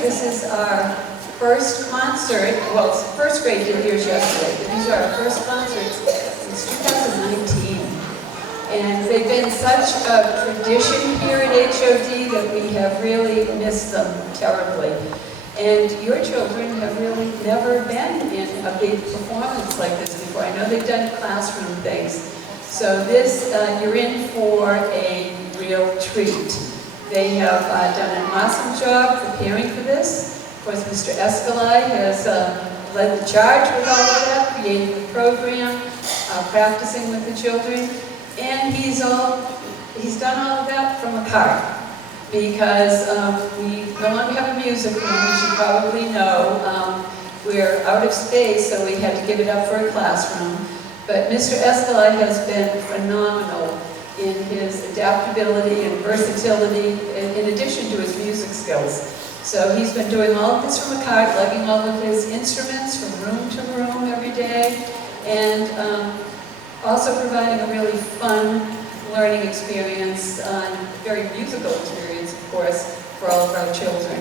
This is our first concert. Well, first grade did yours yesterday, but these are our first concerts since 2019. And they've been such a tradition here at HOD that we have really missed them terribly. And your children have really never been in a big performance like this before. I know they've done classroom things. So this, you're in for a real treat. They have done an awesome job preparing for this. Of course, Mr. Escalay has led the charge with all of that, creating the program, practicing with the children. And he's done all of that from a car, because we no longer have a music room, as you probably know. We're out of space, so we had to give it up for a classroom. But Mr. Escalay has been phenomenal in his adaptability and versatility, in addition to his music skills. So he's been doing all of this from a car, lugging all of his instruments from room to room every day, and also providing a really fun learning experience, very musical experience, of course, for all of our children.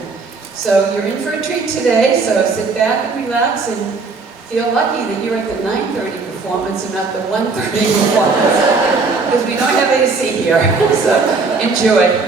So you're in for a treat today, so sit back and relax and feel lucky that you're at the 9:30 performance and not the 1:30 performance, because we don't have AC here, so enjoy.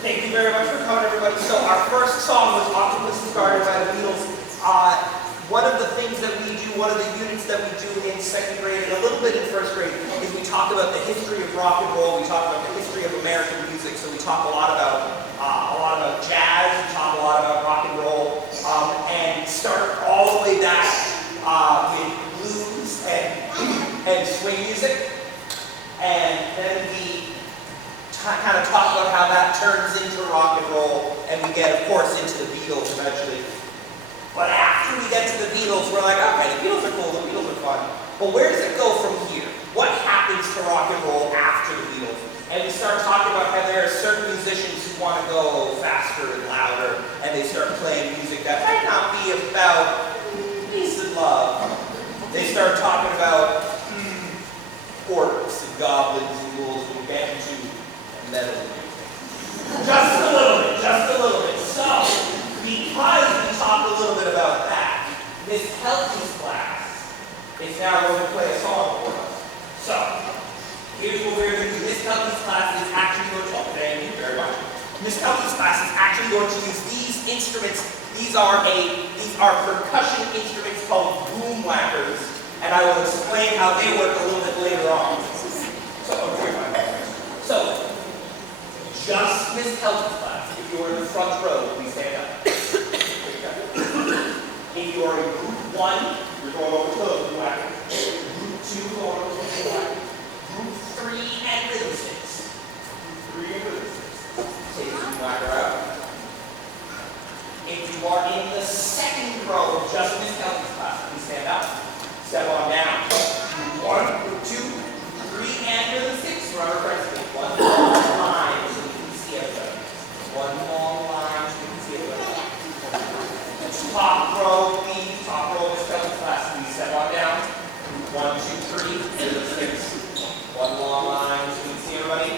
Thank you very much for coming, everybody. So our first song was Octopus by the Beatles. One of the things that we do, one of the units that we do in second grade and a little bit in first grade is we talk about the history of rock and roll. We talk about the history of American music. So we talk a lot about jazz. We talk a lot about rock and roll, and start all the way back with blues and swing music, and then we kind of talk about how that turns into rock and roll, and we get, of course, into the Beatles eventually. But after we get to the Beatles, we're like, okay, the Beatles are cool, the Beatles are fun. But where does it go from here? What happens to rock and roll after the Beatles? And we start talking about how there are certain musicians who want to go faster and louder, and they start playing music that might not be about peace and love. They start talking about orcs and goblins and ghouls, and we'll get into metal music. Just a little bit, just a little bit. So, because we talked a little bit about that, Miss Kelty's class is now going to play a song for us. So, here's what we're going to do. Miss Kelty's class is actually going to, thank you very much. Miss Kelty's class is actually going to use these instruments. These are percussion instruments called boom whackers, and I will explain how they work a little bit later on. So, just Miss Kelty's class. If you are in the front row, please stand up. If you are in group 1, you're going over to the boom whacker. Group 2, going over to the boom whacker. Group 3 and rhythm 6. Group 3 and rhythm 6. Take the boom whacker out. If you are in the second row of just Miss Kelty's class, please stand up. Step on down. Group 1, group 2, 3, and rhythm 6. Run our friends. One long line so we can see everybody. One long line so we can see everybody. Top row, please. Top row of Miss Kelty's class. Please step on down. 1, 2, 3, rhythm 6. One long line so we can see everybody.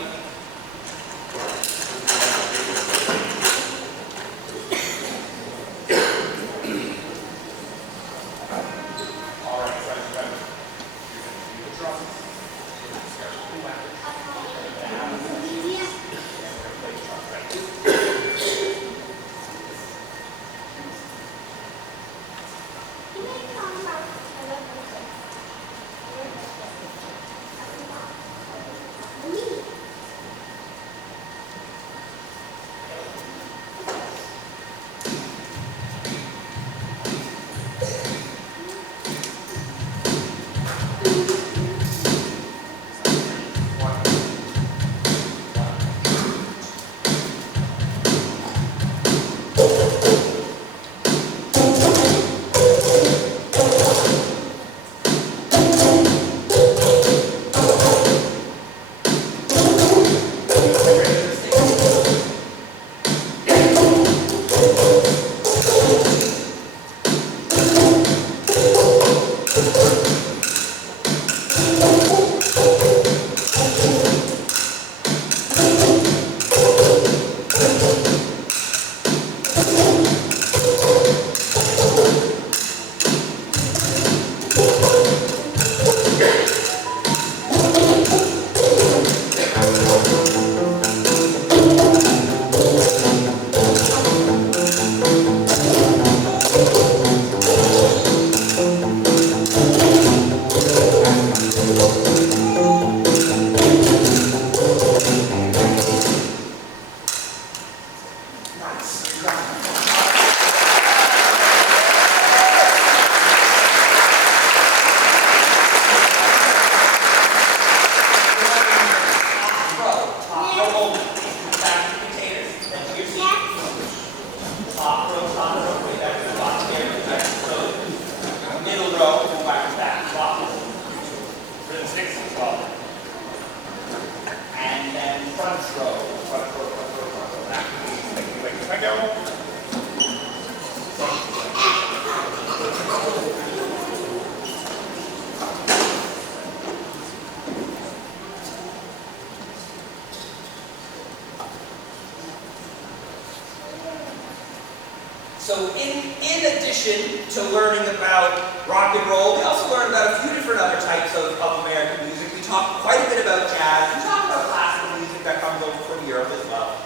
So in addition to learning about rock and roll, we also learned about a few different other types of American music. We talked quite a bit about jazz. We talked about classical music that comes over from Europe as well.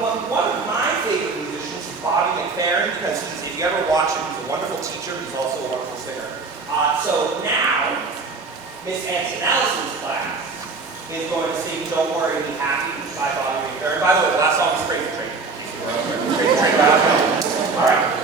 But one of my favorite musicians is Bobby McFerrin, because if you ever watch him, he's a wonderful teacher. He's also a wonderful singer. So now, Miss Antonellison's class is going to sing "Don't Worry, Be Happy" by Bobby McFerrin. By the way, the last song is "Crazy Train." Crazy Train. All right.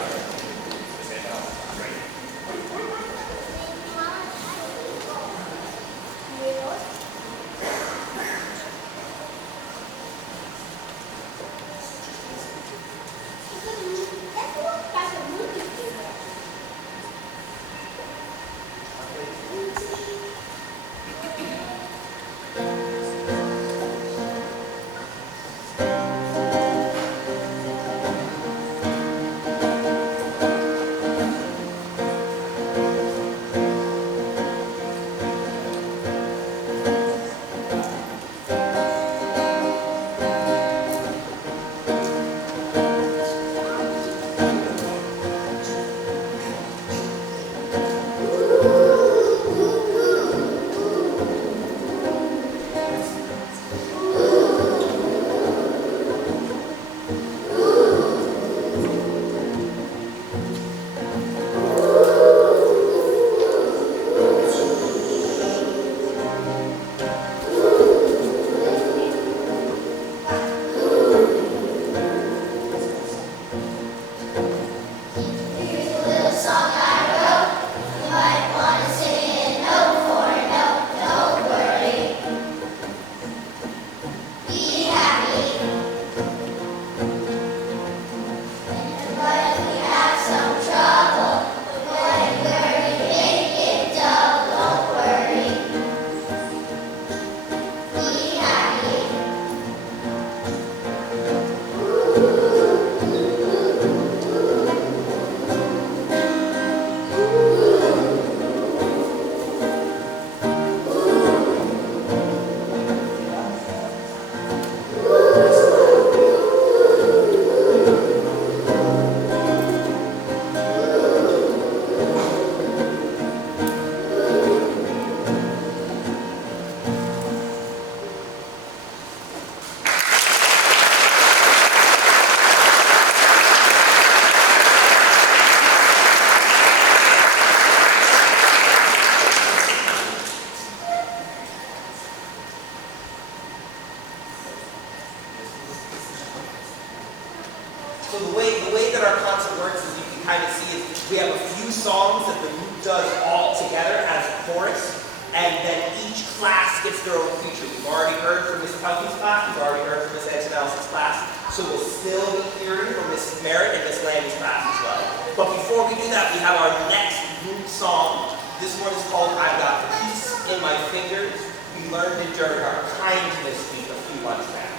2 songs that the group does all together as a chorus, and then each class gets their own feature. We've already heard from Miss Pelkey's class, we've already heard from Miss Antonellis' class, so we'll still be hearing from Mrs. Merritt and Miss Landy's class as well. But before we do that, we have our next group song. This one is called I've Got Peace in My Fingers. We learned it during our kindness week a few months back.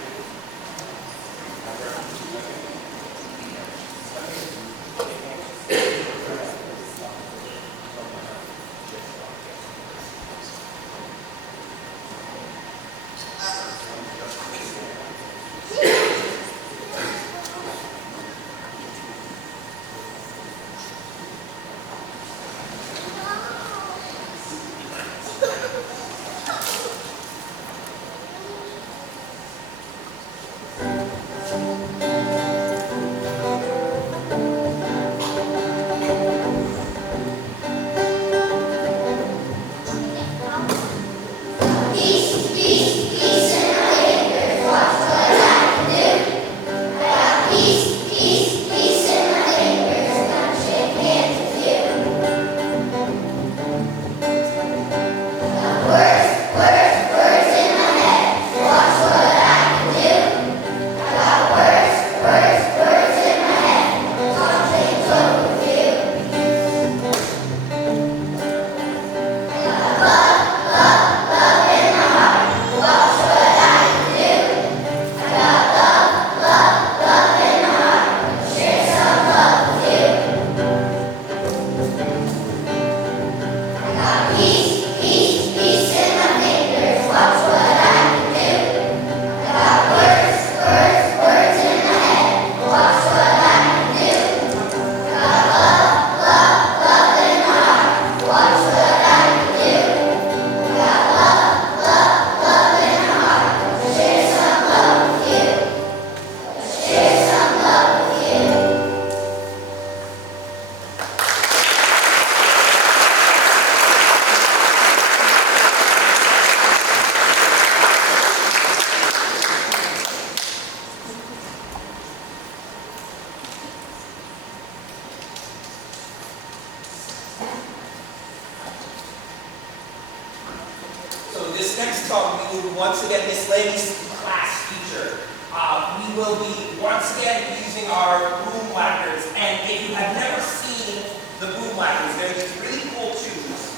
This next song, we will once again, Miss Lady's class feature. We will be once again using our boom whackers. And if you have never seen the boom whackers, they're these really cool tubes.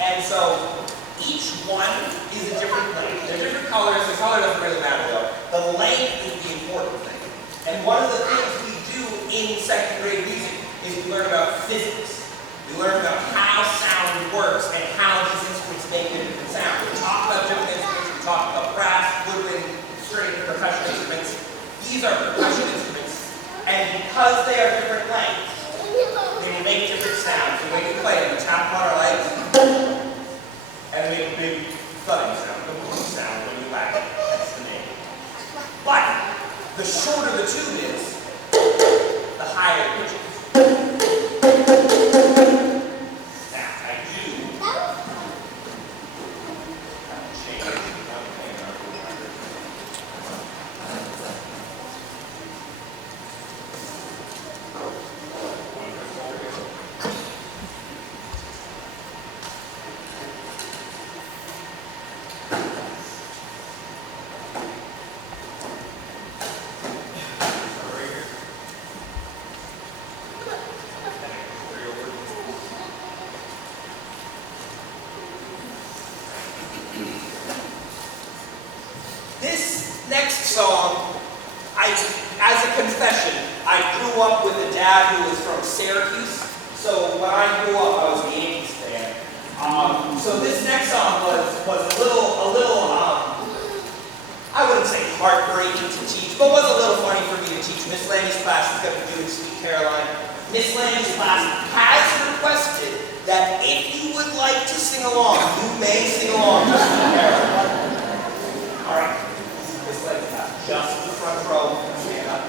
And so each one is a different length. They're different colors. The color doesn't really matter though. The length is the important thing. And one of the things we do in second grade music is we learn about physics. We learn about how sound works and how these instruments make a different sound. We talk about different instruments. We talk about brass, woodwind, string, percussion instruments. These are percussion instruments. And because they are different lengths, they make different sounds. The way we play it, we tap on our legs, and we make a big thudding sound, a boom sound when we whack it. That's the name. But the shorter the tube is, the higher the pitch is. Song, as a confession, I grew up with a dad who was from Syracuse, so when I grew up, I was a Yankees fan. So this next song was a little, I wouldn't say heartbreaking to teach, but was a little funny for me to teach. Miss Landy's class is going to be doing Sweet Caroline. Miss Landy's class has requested that if you would like to sing along, you may sing along to Sweet Caroline. All right. Just the front row, stand up.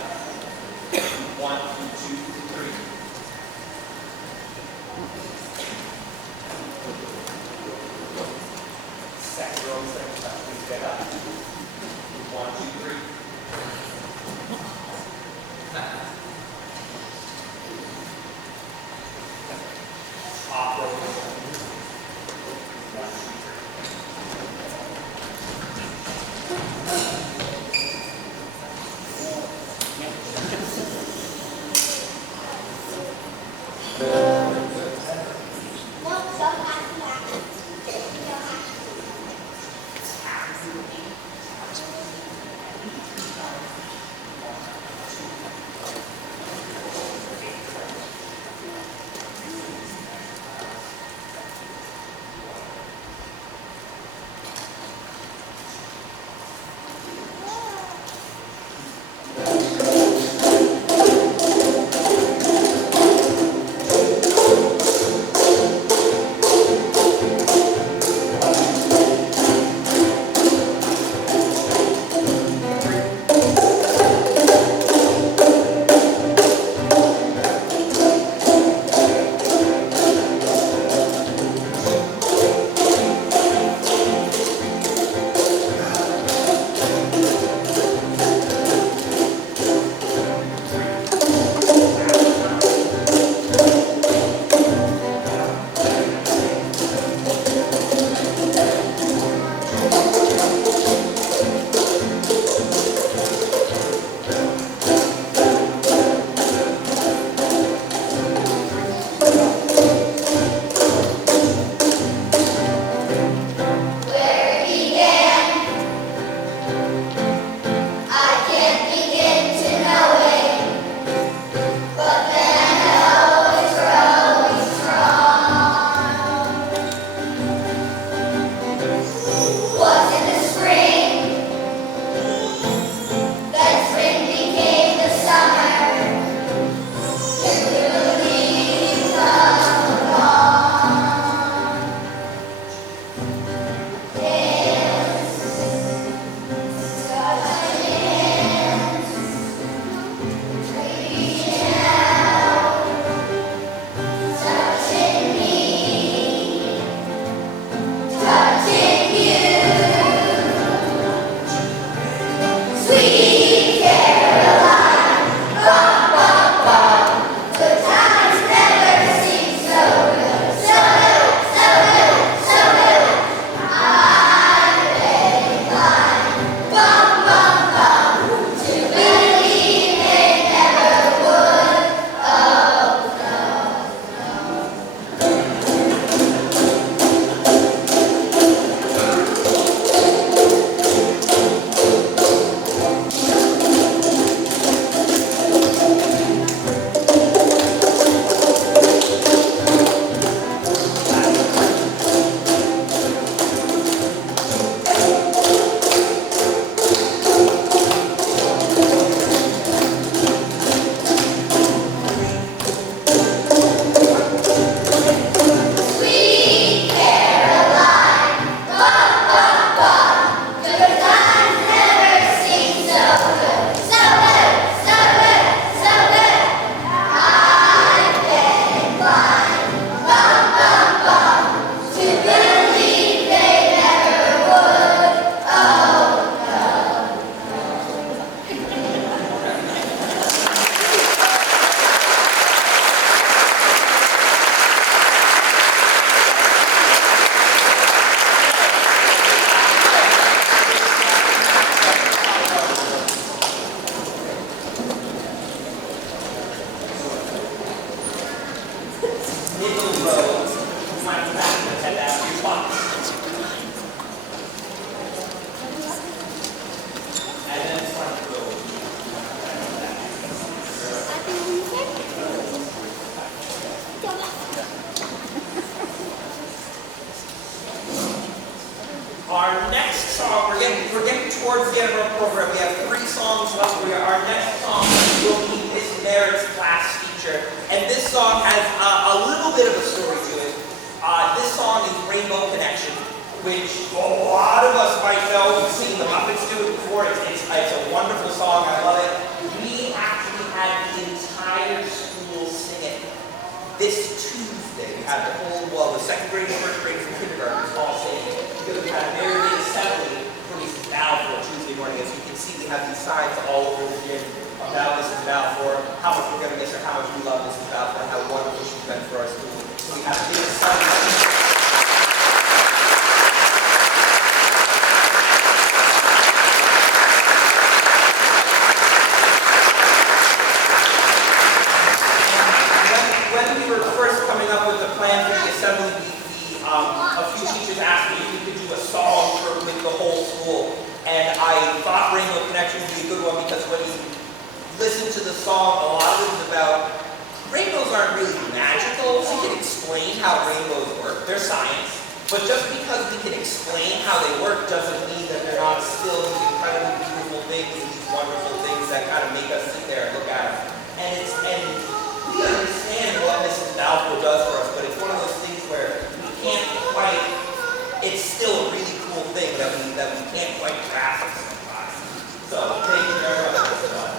1, 2, 3. Second row, second up, please stand up. 1, 2, 3. middle row. Might back and head down to your spots. And then front row. Our next song, we're getting towards the end of our program. We have 3 songs left. Our next song will be Miss Merritt's class feature. And this song has a little bit of a story to it. This song is Rainbow Connection, which a lot of us might know. We've seen the Muppets do it before. It's a wonderful song. I love it. We actually had the entire school sing it this Tuesday. We had the second grade, first grade, and kindergartners all singing it. Because we had a very big assembly for Mrs. Balfour Tuesday morning. As you can see, we have these signs all over the gym about Mrs. Balfour, how much we're going to miss her, how much we love Mrs. Balfour, and how wonderful she's been for our school. So we have a big assembly. When we were first coming up with the plan for the assembly, a few teachers asked me if we could do a song with the whole school. And I thought Rainbow Connection would be a good one because when you listen to the song, a lot of it is about rainbows aren't really magical. We can explain how rainbows work. They're science. But just because we can explain how they work doesn't mean that they're not still these incredibly beautiful things and these wonderful things that kind of make us sit there and look at them. And we understand what Mrs. Balfour does for us, but it's one of those things where we can't quite, it's still a really cool thing that we can't quite grasp sometimes. So thank you very much for this one.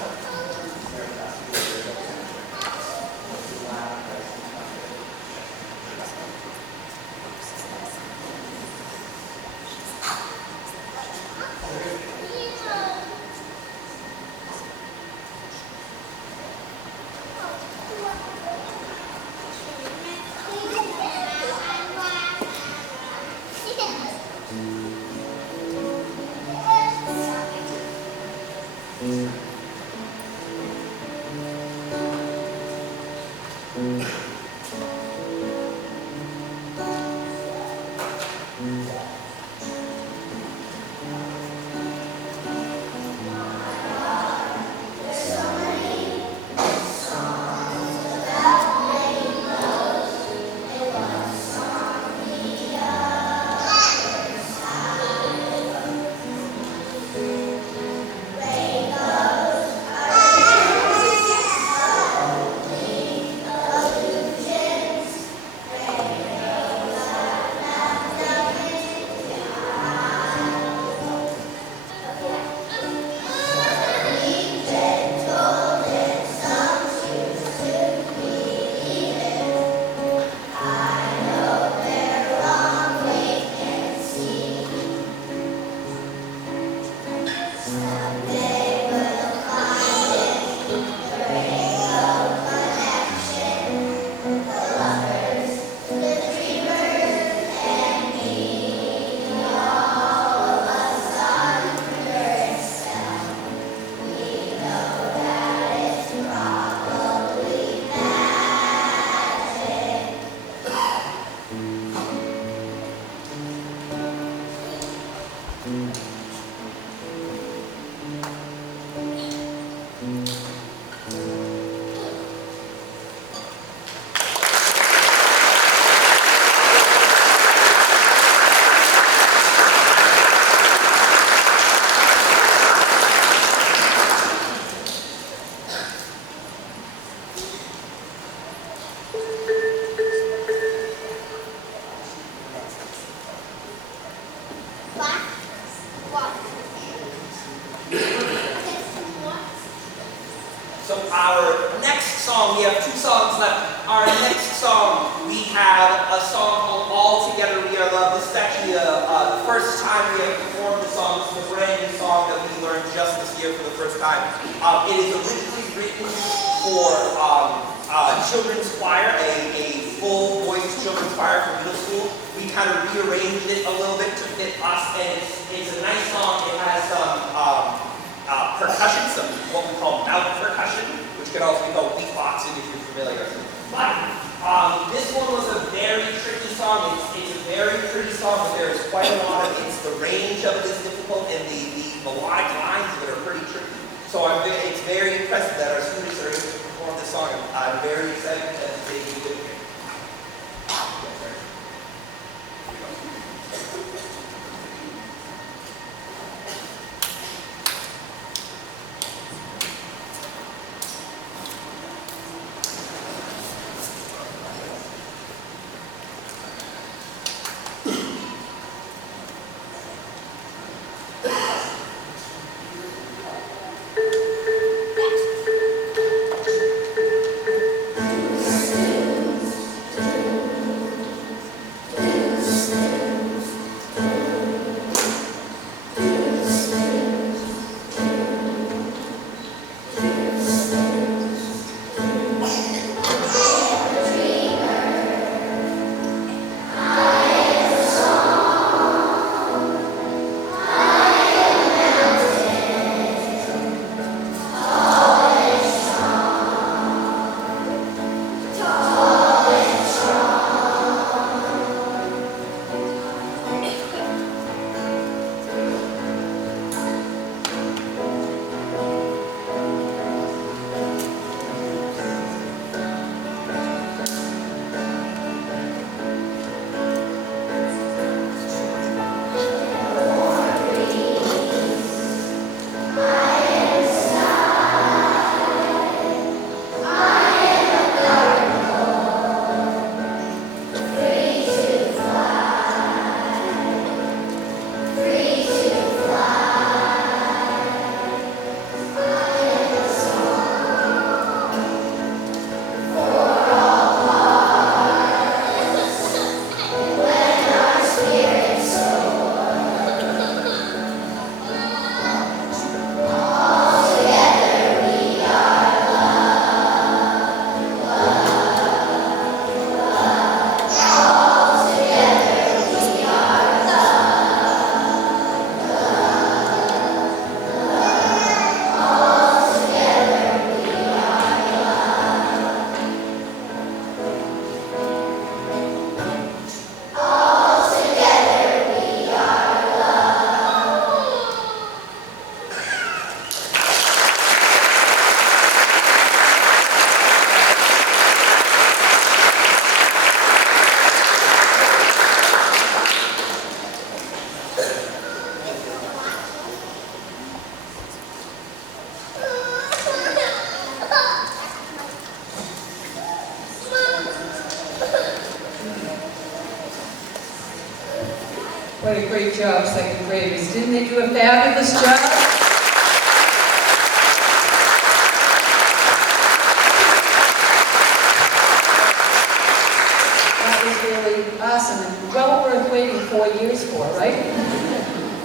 So our next song, we have 2 songs left. Our next song, we have a song called All Together We Are Loved. This is actually the first time we have performed the song. This is a brand new song that we learned just this year for the first time. It is originally written for children's choir, a full voice children's choir for middle school. We kind of rearranged it a little bit to fit us, and it's a nice song. It has some percussion, some what we call mouth percussion, which can also be called beatboxing if you're familiar. But This one was a very tricky song. It's a very pretty song, but there's quite a lot of, it's the range of it is difficult and the melodic lines that are pretty tricky. So it's very impressive that our students are able to perform this song. I'm very excited that they do it here. What a great job, second graders. Didn't they do a fabulous job? That was really awesome and well worth waiting 4 years for, right?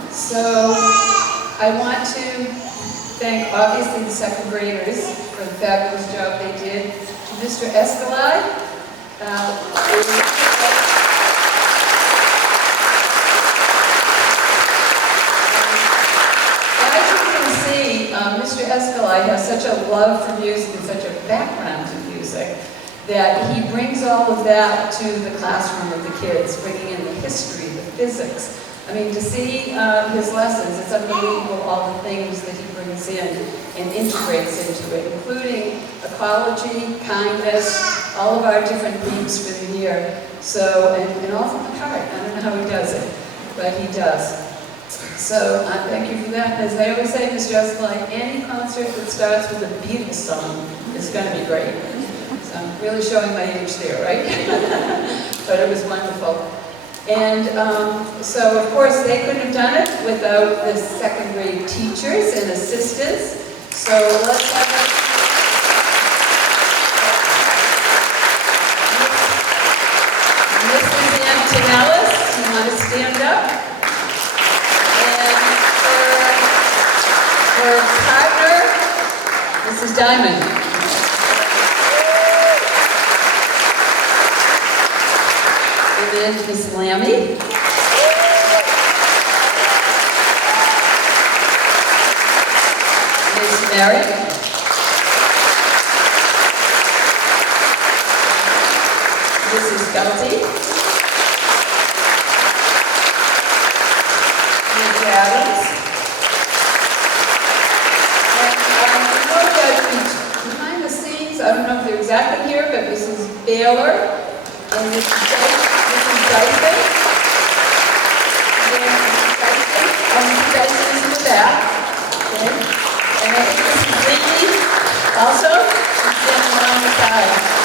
So I want to thank obviously the second graders for the fabulous job they did. To Mr. Escalade, Mr. Escalade has such a love for music and such a background to music that he brings all of that to the classroom with the kids, bringing in the history, the physics. I mean, to see his lessons, it's unbelievable all the things that he brings in and integrates into it, including ecology, kindness, all of our different themes for the year. So, and all from the heart. I don't know how he does it, but he does. So thank you for that. As I always say, Mr. Escalade, any concert that starts with a Beatles song is going to be great. So I'm really showing my age there, right? But it was wonderful. And so, of course, they couldn't have done it without the second grade teachers and assistants. So let's have Mrs. Antonellis, you want to stand up? Her partner, Mrs. Diamond. And then Miss Lammy. Miss Merrick. Skelty. Ms. Adams. And I know that behind the scenes, I don't know if they're exactly here, but Mrs. Baylor and Mrs. Dyson. And Mrs. Dyson is in the back. Okay. And I think Mrs. Lindy also is standing along the side.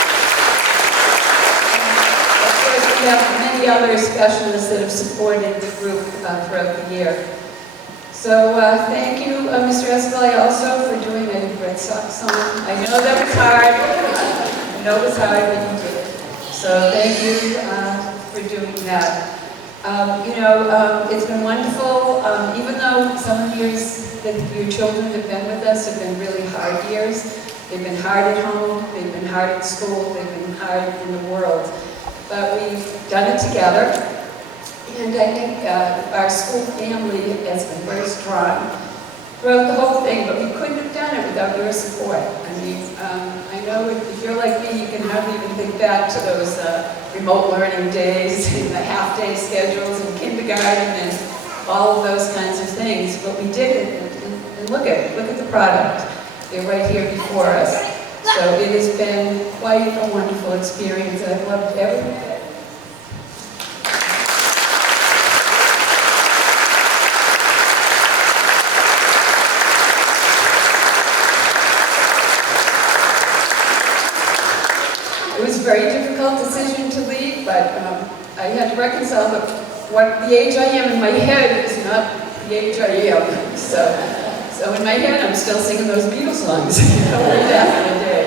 And of course, we have many other specialists that have supported the group throughout the year. So thank you, Mr. Escalay, also for doing a Red Sox song. I know that was hard. I know it was hard, but you did it. So thank you for doing that. It's been wonderful. Even though some years that your children have been with us have been really hard years, they've been hard at home, they've been hard at school, they've been hard in the world. But we've done it together. And I think our school family has been very strong throughout the whole thing, but we couldn't have done it without your support. I mean, I know if you're like me, you can hardly even think back to those remote learning days and the half-day schedules in kindergarten and all of those kinds of things, but we did it, and look at the product. They're right here before us. So it has been quite a wonderful experience. I've loved every bit. It was a very difficult decision to leave, but I had to reconcile that what the age I am in my head is not the age I am. So in my head, I'm still singing those Beatles songs way back in the day.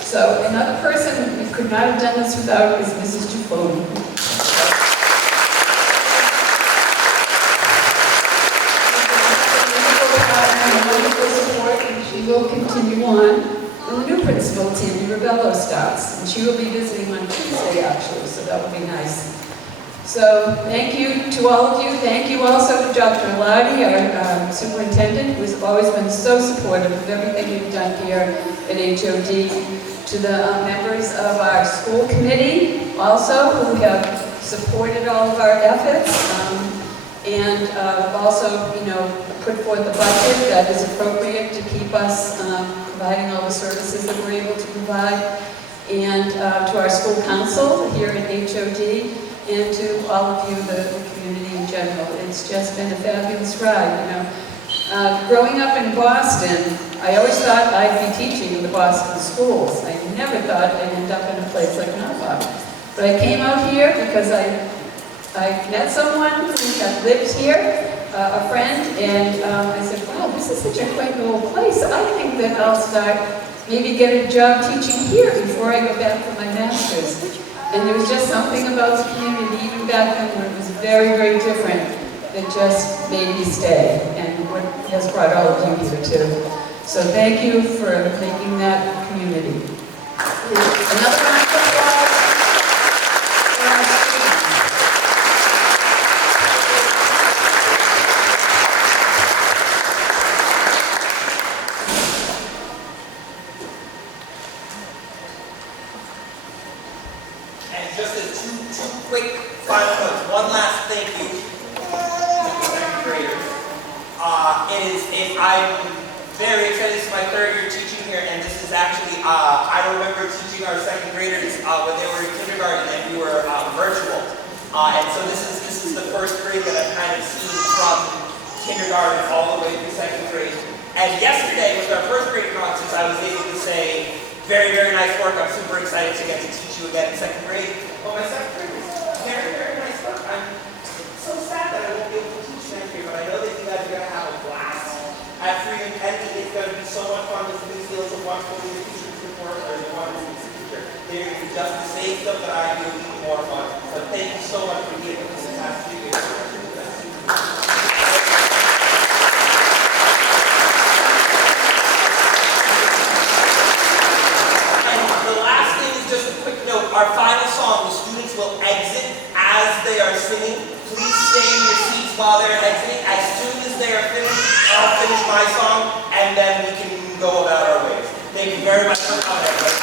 So another person we could not have done this without is Mrs. Jafone. Wonderful support, and she will continue on. And the new principal, Tammy Rebello, starts, and she will be visiting on Tuesday, actually, so that will be nice. So thank you to all of you. Thank you also to Dr. Lottie, our superintendent, who has always been so supportive of everything we've done here at HOD. To the members of our school committee, also, who have supported all of our efforts, and also, put forth a budget that is appropriate to keep us providing all the services that we're able to provide, and to our school council here at HOD, and to all of you, the community in general. It's just been a fabulous ride, Growing up in Boston, I always thought I'd be teaching in the Boston schools. I never thought I'd end up in a place like Norfolk. But I came out here because I met someone who had lived here, a friend, and I said, wow, this is such a quaint little place. I think that I'll start, maybe get a job teaching here before I go back for my master's. And there was just something about the community, even back then, when it was very, very different, that just made me stay, and what has brought all of you here too. So thank you for making that community. Another round of applause for our students. And just as two quick final notes, one last thank you to second graders. I'm very excited. This is my third year teaching here, and this is actually, I remember teaching our second graders when they were in kindergarten and we were virtual. And so this is the first grade that I've kind of seen from kindergarten all the way through second grade. And yesterday with our first grade concerts, I was able to say, very, very nice work. I'm super excited to get to teach you again in second grade. Well, my second grade was very, very nice work. I'm so sad that I won't be able to teach next year, but I know that you guys are going to have a blast at Freedom Pending. It's going to be so much fun with new skills of one for the teacher support or the one who's the teacher. They're going to just the same stuff that I do, even more fun. So thank you so much for being with us this past 3 years. Our final song, the students will exit as they are singing. Please stay in your seats while they're exiting. As soon as they are finished, I'll finish my song, and then we can go about our ways. Thank you very much for coming, everybody.